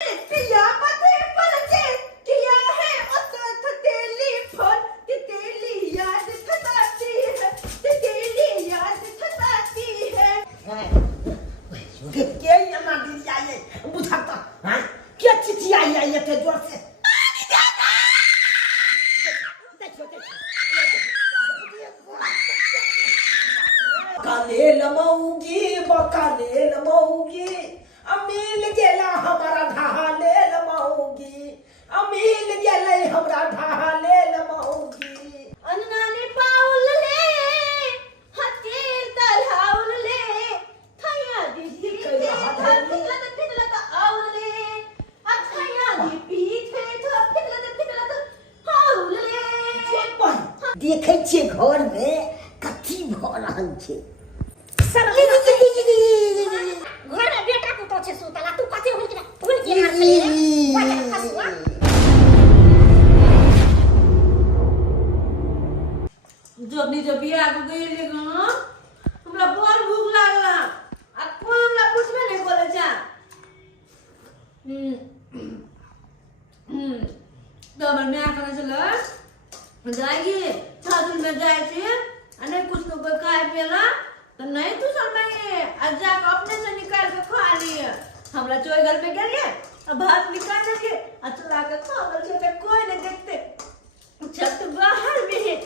किया पते पलचे किया है असत तेली फोन तेली याद सताती है तेली याद सताती है क्या ये ना दी जाए बुझाता हां क्या चिट्ठी आई है ये जोर से काले लमौगी बकाले लमौगी अमील गेला हमारा ढाले लमौगी अमील गेले हमरा ढाले लमौगी अन्नाने पाउल ले हतीर तलहाउल ले थैया दिसी के फिटला त आउल ले अथैया दी पीठे तो फिटला त हाउल ले देखे छे घर में कथी भ रहल छे घर में बेटा को तो छे सुतला तू कथी होल के मार ले वाला फसवा जबनी जब बिया को गइले ग हमरा बड़ भूख लागला आ कोई हमरा पूछबे नहीं करे जा तो हमर मैं करे चला जाएगी छादुल में जाए छे अने कुछ तो बकाय पेला तो नहीं तू शर्माए आज जाके अपने से निकाल के खा लिए हमरा चोय घर पे गेलिए अब भात निकाल के चला के खा गल छे कोई नहीं देखते छत बाहर में है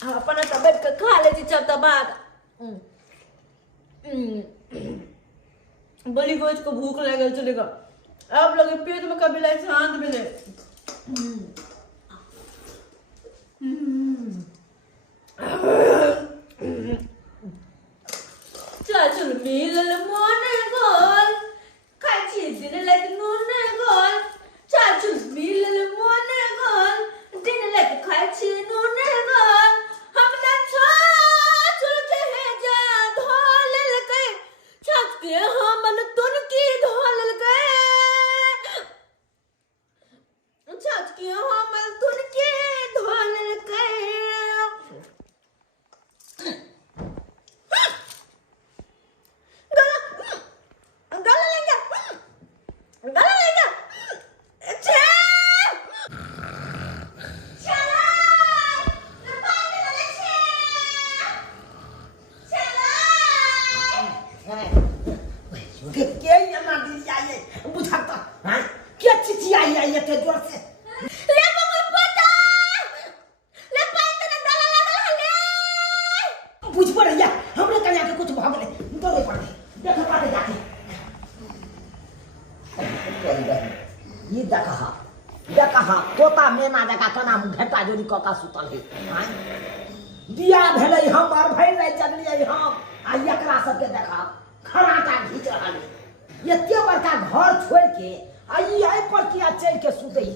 हम अपना तबियत के खा ले छी छत बाद बली गोज को भूख लागल चलेगा अब लगे पेट में कभी लाए शांत मिले चल मिलल मोने गोल खाची दिन लग नूने गोल चल मिलल मोने गोल दिन लग खाची नूने गोल हमरा छाचुल के है जा धोलल के छक के हमन तुन की धोलल के छक के हमन तुन की धोलल के क्या ये ना दी जाए बुझाता हां क्या चिट्ठी आई है ये जोर से ले मम्मा पता ले पानी ने डाला लागल हले बुझ पड़ैया हमरे कन्या के कुछ भ गेले दौड़े पड़े देख पाटे जाके ये देखा तोता मेना देखा तना घेटा जोड़ी कका सुतल है हां दिया भेलै हमर भइल रह जगलिए हम आ एकरा सबके देखा खराटा घीच रहल है एते बड़का घर छोड़ के आई पर किया चल के सुतई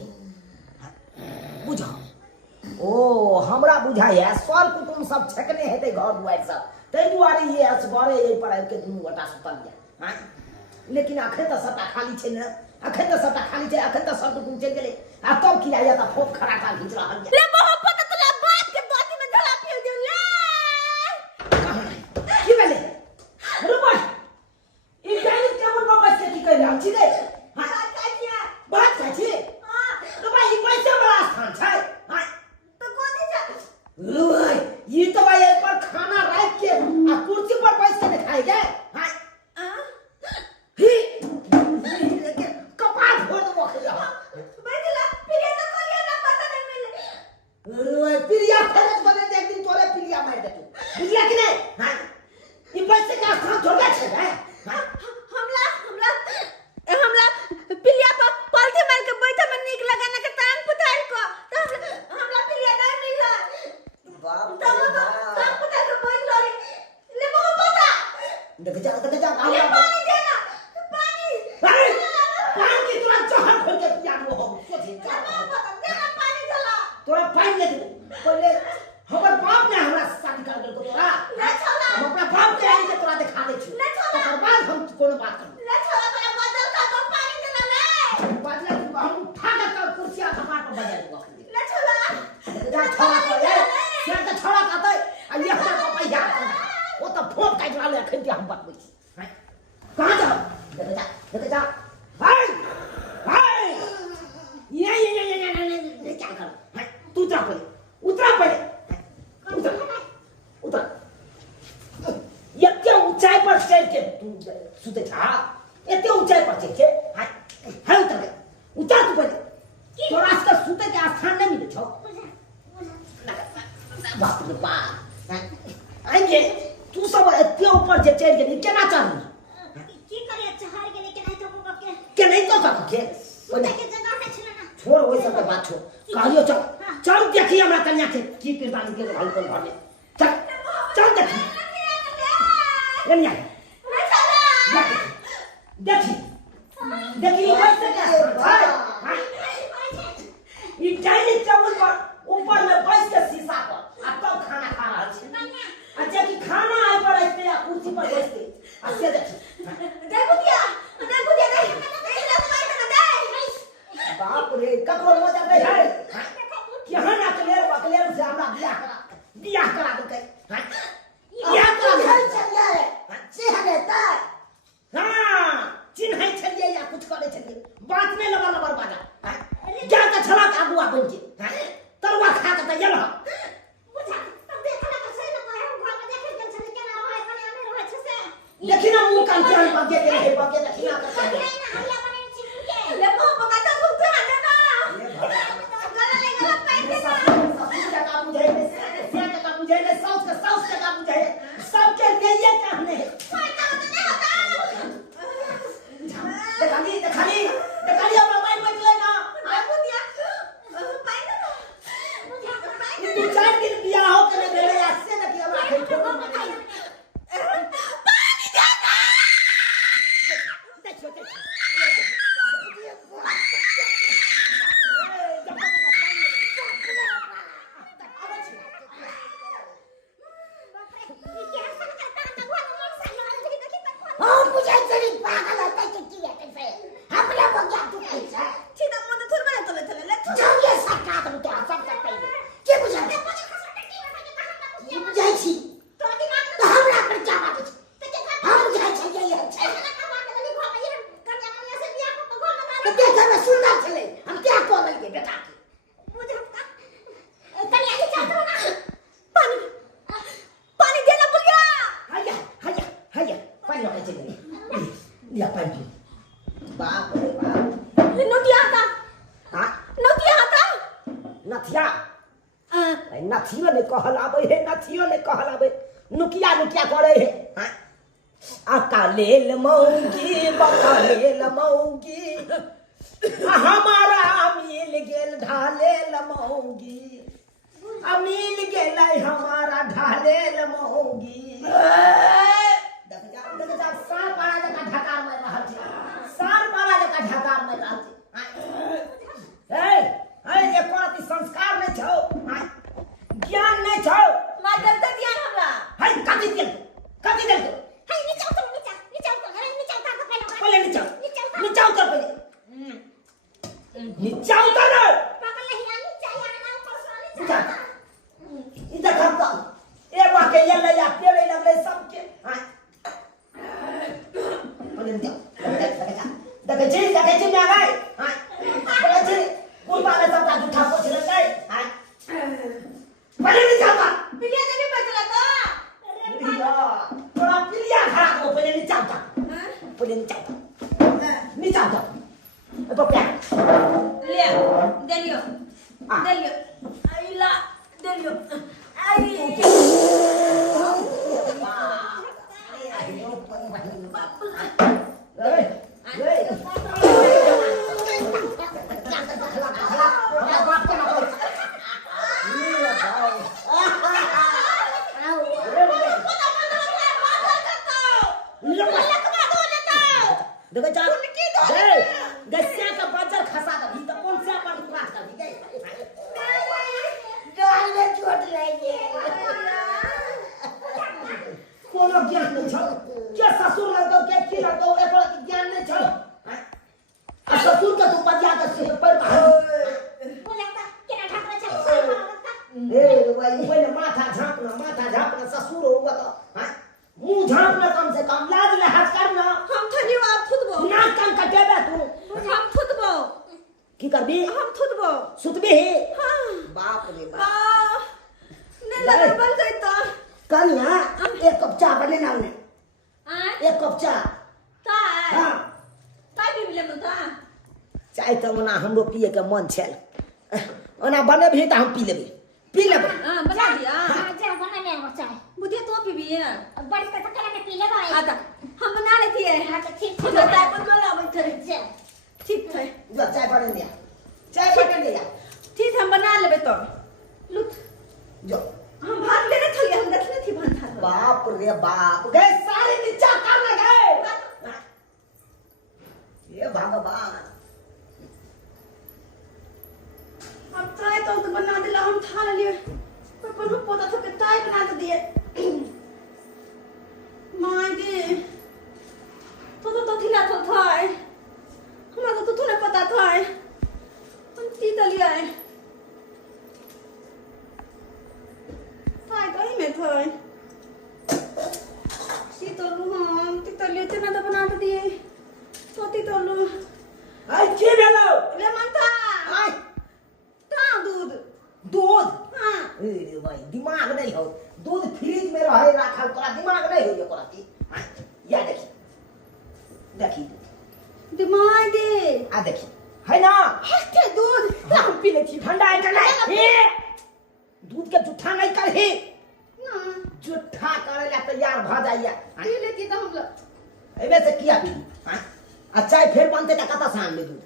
बुझा ओ हमरा बुझाया सर कुटुम सब छकने हेते घर दुआर सब तै दुआरे ये असगरे एहि पर आबि के दुनू गोटा सुतल या हां लेकिन अखन त सबटा खाली छै न अखन त सबटा खाली छै अखन त सर कुटुम चल गेलै आ तब किया या त फोक खराटा घीच रहल या ले मोहब्बत तला बात के दोती में झला पियो दे ले की भेलै रुपा ई डाइनिंग टेबल पर बैठ के की कर रहल छी रे हां बात छै छी हां तो भाई ई पैसे वाला स्थान छै हां तो कोनी जा ओए ई तो भाई एहि पर खाना रख के आ कुर्सी पर बैठ के खाए गए हां ही लेके कपाल फोड़ दो खिया बैठला प्रिया तो कोलिया ना पता नहीं मिले ओए प्रिया खरच बने एक दिन तोरे प्रिया मार दे तू बुझला कि नहीं हां ई पैसे का स्थान थोड़ा छै हां हमला प्रिया पर पलथे मार के बैठा में निक लगा ना के टांग पुतार को तो हमला प्रिया नहीं मिला बाप तब तो टांग पुतार के बैठ लड़ी ले मोहब्बत देख जा ले पानी देना पानी पानी तुरंत जहर खोल के पिया दो हम सोची देना पानी चला तोरा पानी दे दे पहले हमर बाप ने हमरा से शादी कर देलको तोरा ले छोड़ा हम अपना बाप के आई के तोरा दिखा दे छी ले छोड़ा तकर बाद हम कोनो बात कर ले छोड़ा पहले बदल का तो पानी देना ले बाजला तू हम उठा के कर कुर्सिया धमार पर बजा दूंगा ले छोड़ा जा छोड़ा कर ले से त छोड़ा काते आ ये हमरा पापा याद ओ त फोन काट रहले एखन के हम बतबै छी कहां जा देख जा हाय हाय के ओने के जगह पे छिला ना छोड़ ओइ सब के बात छोड़ कहियो चल चल देखी हमरा कन्या के की किरदानी के हल्कन घर में चल चल देखी कन्या देखी देखी कैसे क्या ये डाइनिंग टेबल पर ऊपर में बैठ के शीशा पर आ तब खाना खा रहा है अच्छा कि खाना आई पर ऐसे या कुर्सी पर बैठते आ से देखी देखो क्या नहीं बाप रे ककरो मजा नहीं है केहन अकलेर बकलेर से हमरा बियाह करा देलकै हैं बियाह करा चलिए से हने त हां चिन्है छलिए या कुछ करे छलिए बात में लबर बाजा हैं क्या का छला का अगुआ बन के हैं तरवा खा के त येल बुझा तब देखला तो सही न कहे घर में देखे गेल छले केना रहे कने आने रहे छ से देखी ना मुंह कान चान बगे के रहे बगे देखी ना करता है हरिया बने छिपू के ले को पकाता खूब खाना ना ये भला गला पैसे ना का बुझाई ने से का बुझाई ने साउस का बुझाई सबके लिए कहने है देखली हमरा माई बजले ना तू 4 दिन बियाह हो के भेले से न कि हमरा खेल ठोकर में या पानी बाप रे बाप नोटिया आता हां नोटिया आता नथिया नथियो ने कहलाबे है नथियो ने कहलाबे नुकिया करे है हां आका लेल मौगी बका लेल मौगी हमारा मिल गेल ढालेल मौगी मिल गेल हमारा ढालेल मौगी देख जा सार पारा जका ढकार में रहल छै सार पारा जका ढकार में रहल छै ए ये कोरती संस्कार नहीं छौ ज्ञान नहीं छौ मादर त ध्यान हमरा है कथि दिल हाय नीचे उतर नीचे पहले नीचे उतर पहले नीचे उतर पागल नहीं नीचे आना ऊपर नीचे इधर खा ए वाके ये ले या पेले लगले सबके हां पहले नीचे देखे जी में आ गए हां पहले जी कुल वाले सब का झूठा पोछ ले गए हां पहले नीचे उतर पिलिया देवी बचला तो पिलिया थोड़ा पिलिया खड़ा को पहले नीचे उतर नीचे उतर तो क्या ले देलियो आइला देलियो आई देखो जा गस्या का बाजार खसा दही तो कौन से अपन काट कर दी गाल में चोट लगी कोनो ज्ञान नहीं छौ क्या ससुर लगो क्या की लगो एको ज्ञान नहीं छौ आ ससुर के तू पदिया के से पर बोलता केना ढाकना छ ए वही माथा झापना ससुर होगा तो हां मुंह झापना कम से कम लाज लिहाज करना हम थनी आप थुतबो ना काम कटेबे तू हम थुतबो की करबी हम थुतबो सुतबे हे हां बाप रे बाप ने लगल गई तो कन्या एक कप चाय बने ना ने एक कप चाय ताय हां ताय भी मिले मता चाय तो ओना हमरो पिए के मन छल ओना बने भी त हम पी लेबे हां बना दिया जा बना ले चाय बुधिया तो पीबी है बड़ी का कला में पी ले भाई आता हम बना लेती है हां तो ठीक तो ताय पर बोला अब करे जा ठीक है जो चाय बने दिया चाय बने दिया ठीक हम बना लेबे तो लुट जो हम भाग लेने थे हम देखने थी भंता बाप रे बाप गए सारे नीचा कर गए ये भगवान अब चाय तो बना दिला हम खा लिए पर पर पता था कि चाय बना तो दिए माय गे तो थिला तो था हमरा तो तूने पता था हम की तलिया है चाय तो ही में था सी तो लू हम ती तलिया तना तो बना तो दिए तो ती तो लू आई के भेलो ले मन था आई ता दूध दूध हां ए भाई दिमाग नहीं हो दूध फ्रिज में रहे रखल तोरा दिमाग नहीं हो ये तोरा की हां या देखी देखी दिमाग दे आ देखी है ना हटे दूध हम पी ले छी ठंडा है चला हे दूध के जुठा नहीं कर हे ना जुठा करे ला तैयार भ जाइया पी लेती तो हम लोग एबे से किया पी हां आ चाय फिर बनते त कता से आन ले दूध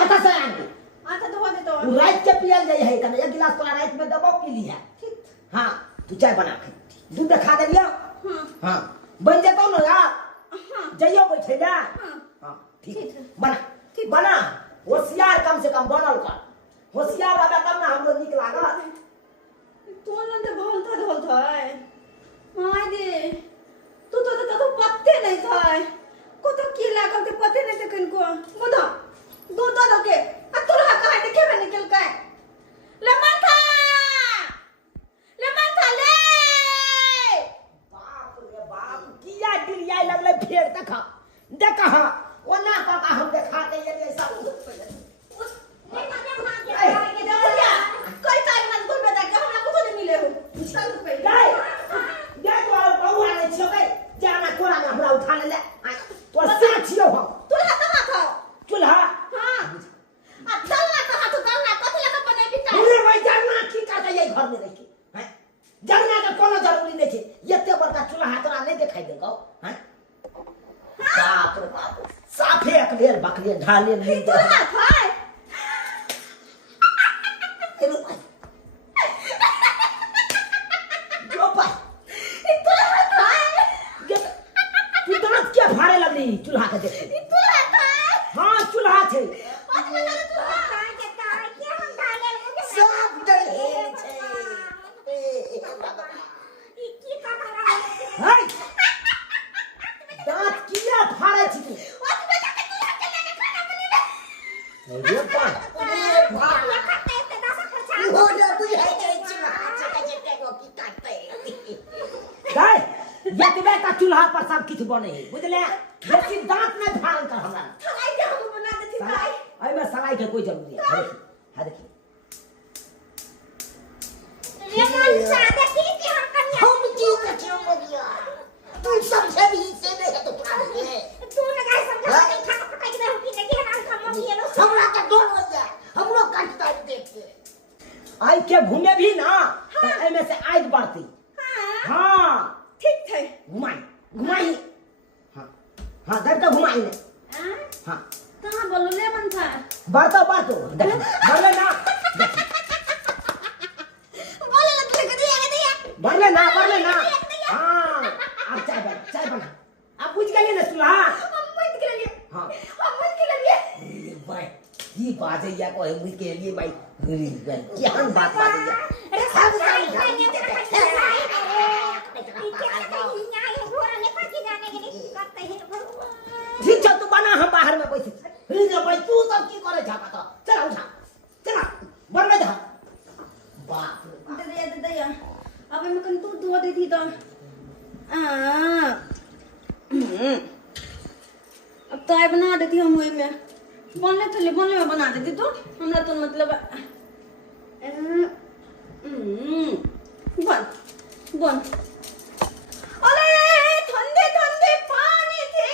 कता से आन ले आता धो दे तो उ रात के पियल जाई है कने एक गिलास तोरा रात में दबाव पी लिया ठीक हां तू चाय बना के दूध खा दे लिया हां हां बन जाता ना यार हां जाइयो बैठे जा हां हां ठीक ठीक है। बना ठीक। बना होशियार कम से कम बनल कर होशियार रहबे तब ना हमरो निक लागत तो न दे भलता ढोलता है माय दे तू पत्ते नहीं था को तो कीला करते पत्ते नहीं थे किनको मुदा दूध दो के आ तू रहा कहां देखे में निकल के लेमन खा ले बाप रे बाप किया डिरिया लगले फेर देखा देखा ओना का हम देखा के ये ऐसा कोई टाइम ना कोई बता के हमरा कुछ नहीं मिले हो चल तो पहले जाए जा तो बहुआ ले छियो के जाना कोरा में हमरा उठा ले तो से छियो हम तू रहा कहां था चूल्हा हां आ दलना कहां तो दलना कथि लगा बने बिता पूरे वही जानना की का ये घर में रह के हैं जानना का कोनो जरूरी नहीं है एते बड़का चूल्हा तोरा नहीं दिखाई देगो हैं बाप रे बाप साफे एक बेर बकरी ढाले नहीं तू रहा था जो पाई तू रहा था तू दांत क्या फाड़े लगली चूल्हा के देख के तू रहा था हां चूल्हा छे आज में तू रहा के तार के हम डाले मुझे सब डले छे ई की का रहा है हाय दांत किया फाड़े छी तू आज में जाके तू रहा के लेके खाना बनी रे पा ये खाते ते 10 खर्चा हो जा तू है के चूल्हा चका को की काटते गाय ये तिबे का चूल्हा पर सब कुछ बने है बुझले लेकिन दांत में फाड़ल कर हमरा खलाई के हम बना देती भाई आई में सगाई के कोई जरूरी है देखी ये मन सादा की हम कन्या हम की कठियो मरिया तू समझे भी से नहीं तो क्या है तू ने काय समझा नहीं खा पका के हम की नहीं हम हम ये लो हमरा के दोन हो जाए हम लोग काटता देख के आई के घूमे भी ना तो आई में से आज बढ़ती हां हां ठीक थे घुमाई हां हां दर तो घुमाई ने हां कहां बोलो ले मन था बातो देख बोले ना बोले लग लग दिया बोले ना हां अब चाय बना अब बुझ गए ना चूल्हा हम बुझ के लिए हां हम बुझ के लिए भाई ये बात है या को बुझ के लिए भाई क्या बात है अरे सब जाने के ठीक है तू बना हम बाहर में बैठे रे भाई तू सब की करे जा बता चला उठा चला बन में जा बाप रे दे दे अब मैं कन तू धो दी थी तो अब तो आई बना देती हम वही में बनले में बना देती तो हमरा तो मतलब बन अरे ठंडे पानी थे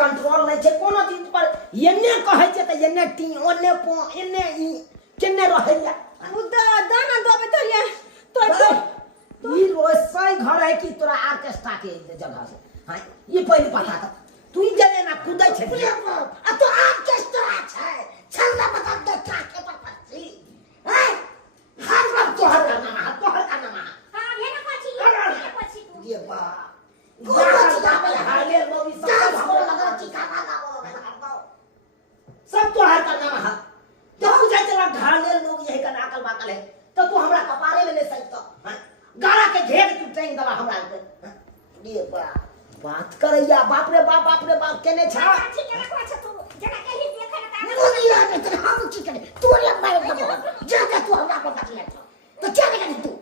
कंट्रोल नहीं छे कोनो चीज पर एन्ने कहै छे त एन्ने टी ओन्ने पो एन्ने ई केन्ने रहैया मुद्दा दाना दबे तलिया तो ई रोसई घर है कि तोरा ऑर्केस्ट्रा के जगह से हां ये पहले पता था तू ही जने ना कूदै छे आ तो ऑर्केस्ट्रा छै छल्ला बता दे काके पर पछी हैं हर बात तो हर करना हां ये ना पछी तू ये बा हाले मोवी सब हमरो लगा चिकावा गावो सब तो हर करना महा जब तू जाते ला ढाले लोग यही का नाकल बाकल है तो तू हमरा कपारे में ले सकता हां गाड़ा के घेर तू ट्रेन दवा हमरा के ये बा बात करैया बाप रे बाप केने छा ठीक है को छ तू जना के ही देखे ना बोलिया के तो हम की करे तू रे मार दबो जगा तू हमरा को बच ले तो क्या देगा तू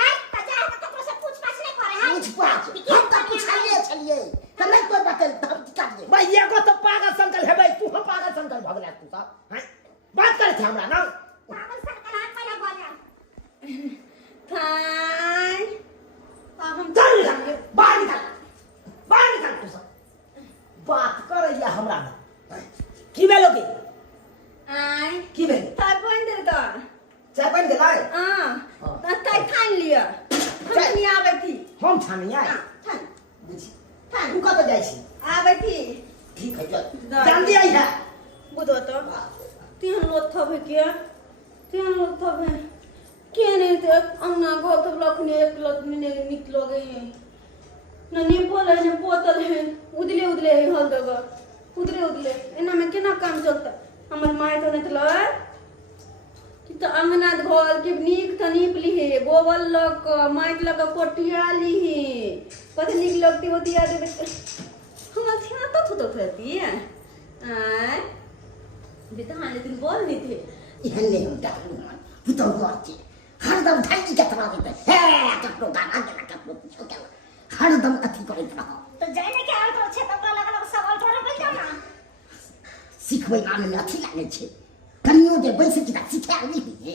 है त जा तो से पूछ पाछ नहीं करे है पूछ पाछ हम तो पूछाइए छलिए त नहीं कोई बतल हम का दिए भाई ये को तो पागल संकल है भाई तू हम पागल संकल भगला तू सब हैं बात करे थे हमरा ना पागल संकल हाथ पहले बोल थाई हम चल बाहर निकल तू सब बात करैया हमरा ना की भेलो की आई की भेल ताई बन दे तो चाय बन गेलै हां ताई ठान लिया हम नहीं आवे थी हम छानिया ठान बुझी तू कत जाय छी आवे थी ठीक है चल जल्दी आई है बुझो तो तीन लोथ थब के तीन लोथ थब के नहीं थे अंगना गो तो लखने एक लोथ में निकलो गई न नींबू ले न बोतल है उदले हल दगा उदले एना में केना काम चलता हमर माय तो नहीं चला कि तो अंगना घर के नीक त नीप ली है गोबर लग माइक लग कोटिया ली है कत नीक लगती होती आ देबे हम थिया तो खुद थती है आय बितान लेकिन बोल नहीं थे इहन ले हम डालू तू तो गोची हरदम ढाई के तरा देते हे कपड़ो गाना के कपड़ो पूछो क्या हरदम अथी करत रहो तो जाने के आल तो छे तो अलग सवाल तोरे बैठ जा ना सिखबै आने में अथी लागे छे कनियो जे बैस की ता सिखा नहीं है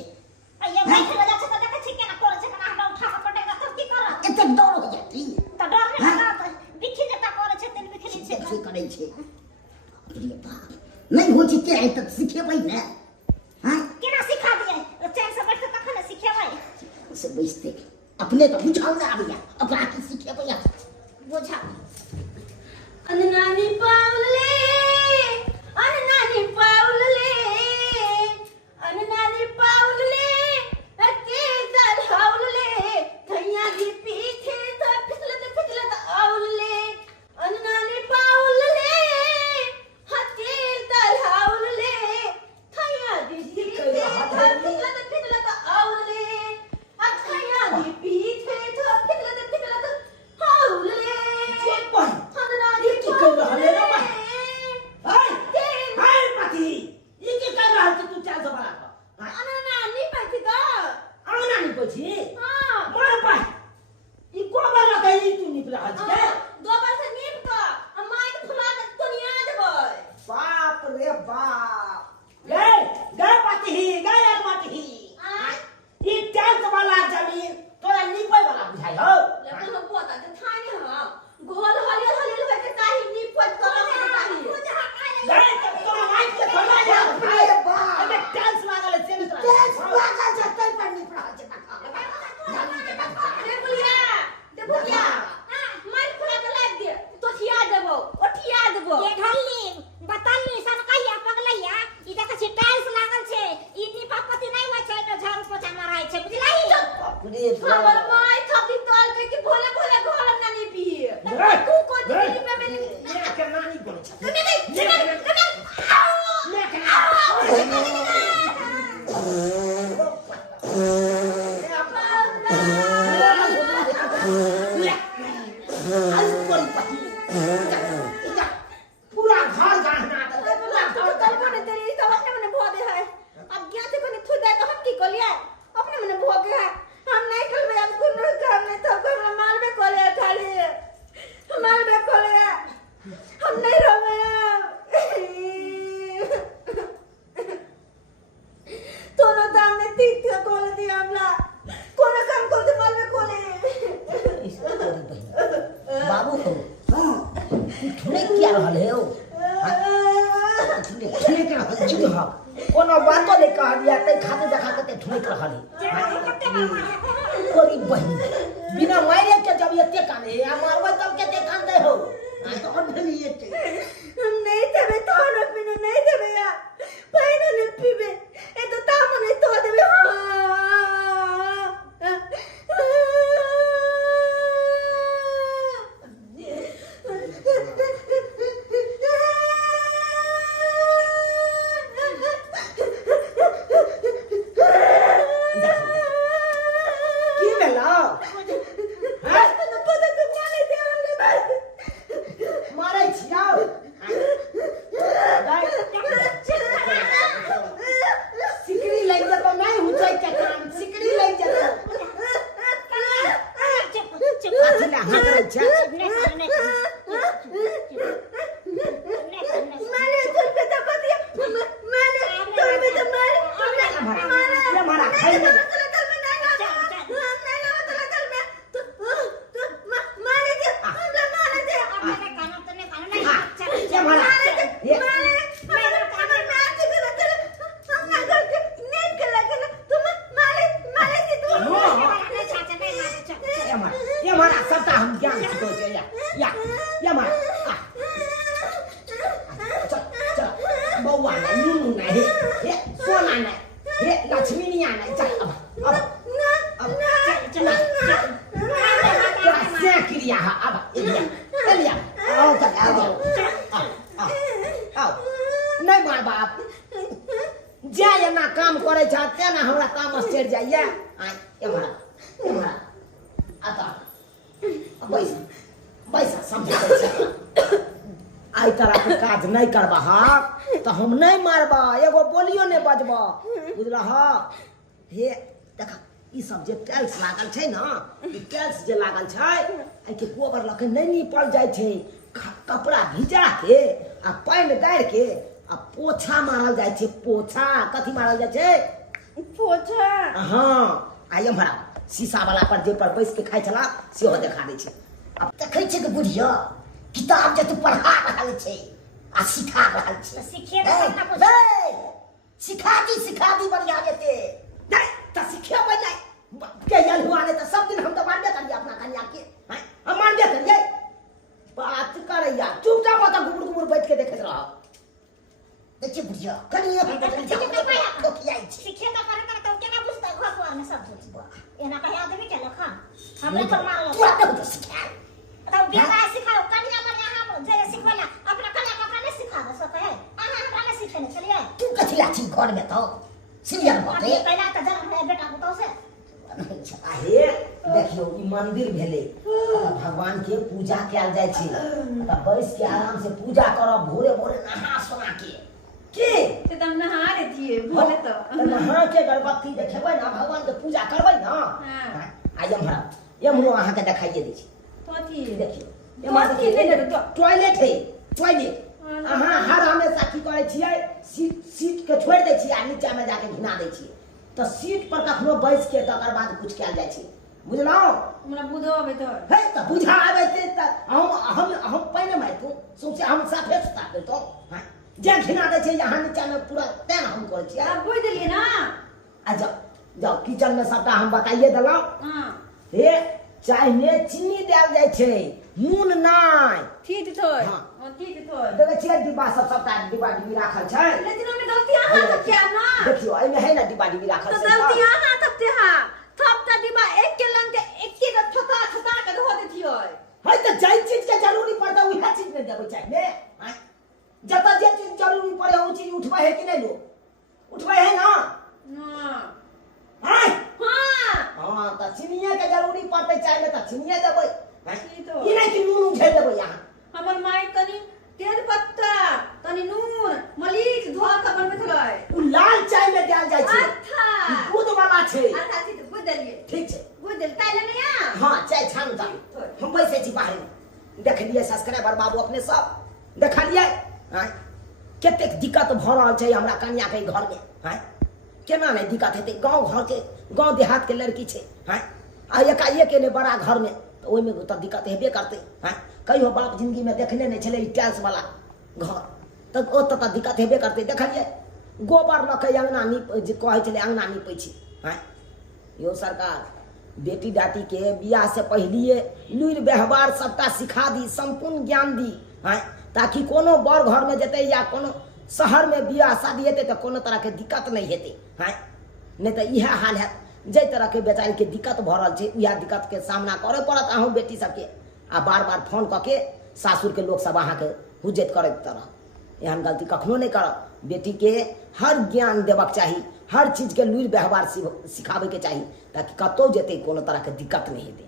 ये बैठ वजह से तो देखे छी केना करे छे केना हमरा उठा के पटेगा तब की करत एते डर हो जाती तो डर नहीं लगा बिखी जता करे छे तेल बिखरी छे से करे छे अरे बाप नहीं हो छी के आई तक सिखेबै ना हां केना सिखा दिए चैन से बैठ के तखन सिखेबै से बैसते अपने तो बुझाओ ना आबिया अपना की सिखेबै बुझा अननानी पाउल ले अननानी पाउल ले अननानी पाउल ले के दर हाउल ले थैया दी पीछे तो फिसलत आउल ले अननानी पाउल ले हके दर हाउल ले थैया दी पीछे तो फिसलत आउल ले थैया दी पीछे तो फिसलत आउल ले की कर रहले रे भाई हाय पति ये की कर रहल तू चल तो बड़ा अननानी पाती तो आना नहीं पछी हां मोर पाई ई को बाला कही तू निप रहल छे दो बार से नीम का माइक फुला के दुनिया देबै बाप रे बाप गए पति गए पति ई टैंक वाला जमीन तोरा निपै वाला बुझाई हो लेकिन हम पता त थाने हां घोल हलियल होय के काही निपट कर के काही गए तब तो माइक के खोला जा अरे बाप अबे टैंक लागल से मित्र टैंक लागल से तै पर निप रहल छे अरे बुलिया माइक फुला के लाग दे तो ठिया देबो ये ढल्ली बताली सन कहिया पगलैया ई देखे छी टाइल्स लागल छे ई निपापति नहीं होय छे तो झाड़ू पोछा माराय छे बुझलाई बाप रे हमर माय खाती तोल के भोले घर ना निपी तू को दिल्ली में मैं के नानी बोले छे तू नहीं पूरा घर गहना तलबो ने तेरी तो अपने मने भो दे है अब ज्ञान से कोने थु दे तो हम की कलिए अपने मने भो के है हम नहीं खेलबे हम कुन काम नहीं तो हमरा मारबे कोले खाली मारबे कोले हम नहीं रोवे तो ना दाने तीत कोले दिया हमला कोना काम कर दे मारबे कोले बाबू हो हां थोड़े क्या रहल है ओ ठुनक रहल जी हां कोनो बातो नहीं कह दिया तै खाते देखा के ठुनक रहल है कोरी बहन बिना मारे के जब एते काने आ मारबै तब के कान दे हो और भली एते हम नहीं देबे तो न बिना नहीं देबे या पानी न पीबे ए तो ताम नहीं तो देबे नहीं मार बाप जा एना काम करे छ तेना हमरा काम चढ़ जाइए एमरा आता पैसा पैसा समझे छ आई तरह के काज नहीं करबा हा तो हम नहीं मारबा एगो बोलियो नहीं बजबा बुझला हा हे देखा ई सब जे टाइल्स लागल छै ना ई टाइल्स जे लागल छै आई के गोबर लके नहीं निपल जाय छै कपड़ा भिजा के आ पानी डाल के आ पोछा मारल जाय छै पोछा कथी मारल जाय छै पोछा हां आई हमरा शीशा वाला पर जे पर बैस के खाइ छला सेहो देखा दै छै अब देखै छै के बुढ़िया किताब जे तू पढ़ा रहल छै आ सिखा रहल छै सीखे तो सिखा दी बढ़िया जेते नहीं त सिखेबै नहीं के यल हुआ ने त सब दिन हम तो मानबे करिए अपना कन्या के हैं हम मानबे करिए बात करे यार चुपचाप मत घुमुर घुमुर बैठ के देखत रह देखिए बुढ़िया कनिया हम तो किया सीखे तो करे तो केना बुझता घर को आने सब सोच एना कहे आदमी के लखा हमरे पर मार लो तू तो सिखा तो बेटा सिखाओ कन्या बढ़िया हम जे सिखवाना अपना कन्या का अपना सिखा दे सके आना हमरा ने सिखेने चलिए तू कथी लाठी घर में तो सीरियल बाटे पहला त जन्म है बेटा को तो से आहे देखियो ई मंदिर भेले भगवान के पूजा कैल जाय छै त बैस के आराम से पूजा करब भोरे भोरे नहा सोना के से तुम नहा रे थिए बोले तो नहा के गरबत्ती देखेबै ना भगवान के पूजा करबै ना हां आ यमरो अहाँ के देखाइए दै छी कथी देखियो एमा देखिए टॉयलेट है टॉयलेट अहाँ हर हमेशा की करे छियै सीट के छोड़ दै छियै आ नीचा में जाके घिना दै छियै तो सीट पर कखनो बैस के तकर बाद कुछ कैल जाय छै बुझलौ हमरा बुझो आबे तो हे त बुझा आबे त हम पहिने मारतो सोचे हम साफे सुता देतो हां जे घिना दै छै यहाँ नीचा में पूरा तेन हम करे छियै आप बुझ देलिए ना आ जाओ किचन में सबटा हम बताइए देलौ हां हे चाय में चीनी डाल जाय छै नून नाय ठीक थोय हां ठीक थोय देखे छियै डिब्बा सबटा डिब्बा डिब्बी राखल छै लेकिन ओमे गलती अहाँ सब क्या ना देखियो एमे है ना डिब्बा डिब्बी राखल तो छै गलती अहाँ सब ते हां सबटा डिब्बा एक के लंग के एक के छोटा छोटा के धो देथियो है त जाय चीज के जरूरी पड़ता उहे चीज में देबै चाय में जब जे चीज जरूरी पड़े वो चीज उठबै है कि नहीं लो उठबै है ना हां हां हां हां त चीनिया के जरूरी पड़ते चाय में त चीनिया देबै ई तो ई नहीं कि नून उझेल देबै यहाँ हमर माई तनी तेज पत्ता तनी नून मरीच धो के बनबे छलै उ लाल चाय में डाल जाय छै अच्छा ई दूध वाला छै अच्छा ठीक बुझ देलिए ठीक छै बुझ देल काहे नहीं आ हां चाय छान दा हम बैसे छी बाहर में देख लिए सब्सक्राइबर बाबू अपने सब देखलिए हां कते दिक्कत भ रहल छै हमरा कन्या के घर में हां केना नहीं दिक्कत हेतै गांव घर के गांव देहात के लड़की छै हां आ एकाएक ने बड़ा घर में तो ओइ में तो दिक्कत हेबे करते हां कहियो बाप जिंदगी में देखने नहीं चले टाइल्स वाला घर तो तक दिक्कत हेबे करते देखलिए गोबर लऽ के अंगना नीप जे कहै छलै अंगना नीपै छी हैं यो सरकार बेटी डाटी के बियाह से पहलिए लुरि व्यवहार सबटा सिखा दी संपूर्ण ज्ञान दी हैं ताकि कोनो बड़ घर में जेते या कोनो शहर में बियाह शादी हेतै तो कोनो तरह के दिक्कत नहीं हेतै हैं नहीं तो यह हाल है जै तरह के बेचारी के दिक्कत भ रहल छै यह दिक्कत के सामना करे पड़त अहूँ बेटी सबके आ बार बार फोन कऽ के सासुर के लोग सब अहाँ के हुज्जत करैत तरह एहन गलती कखनो नहीं करब बेटी के हर ज्ञान देवक चाही हर चीज के लुरि व्यवहार सिखाबे के चाही ताकि कतौ जेते कोनो तरह के दिक्कत नहीं हेतै।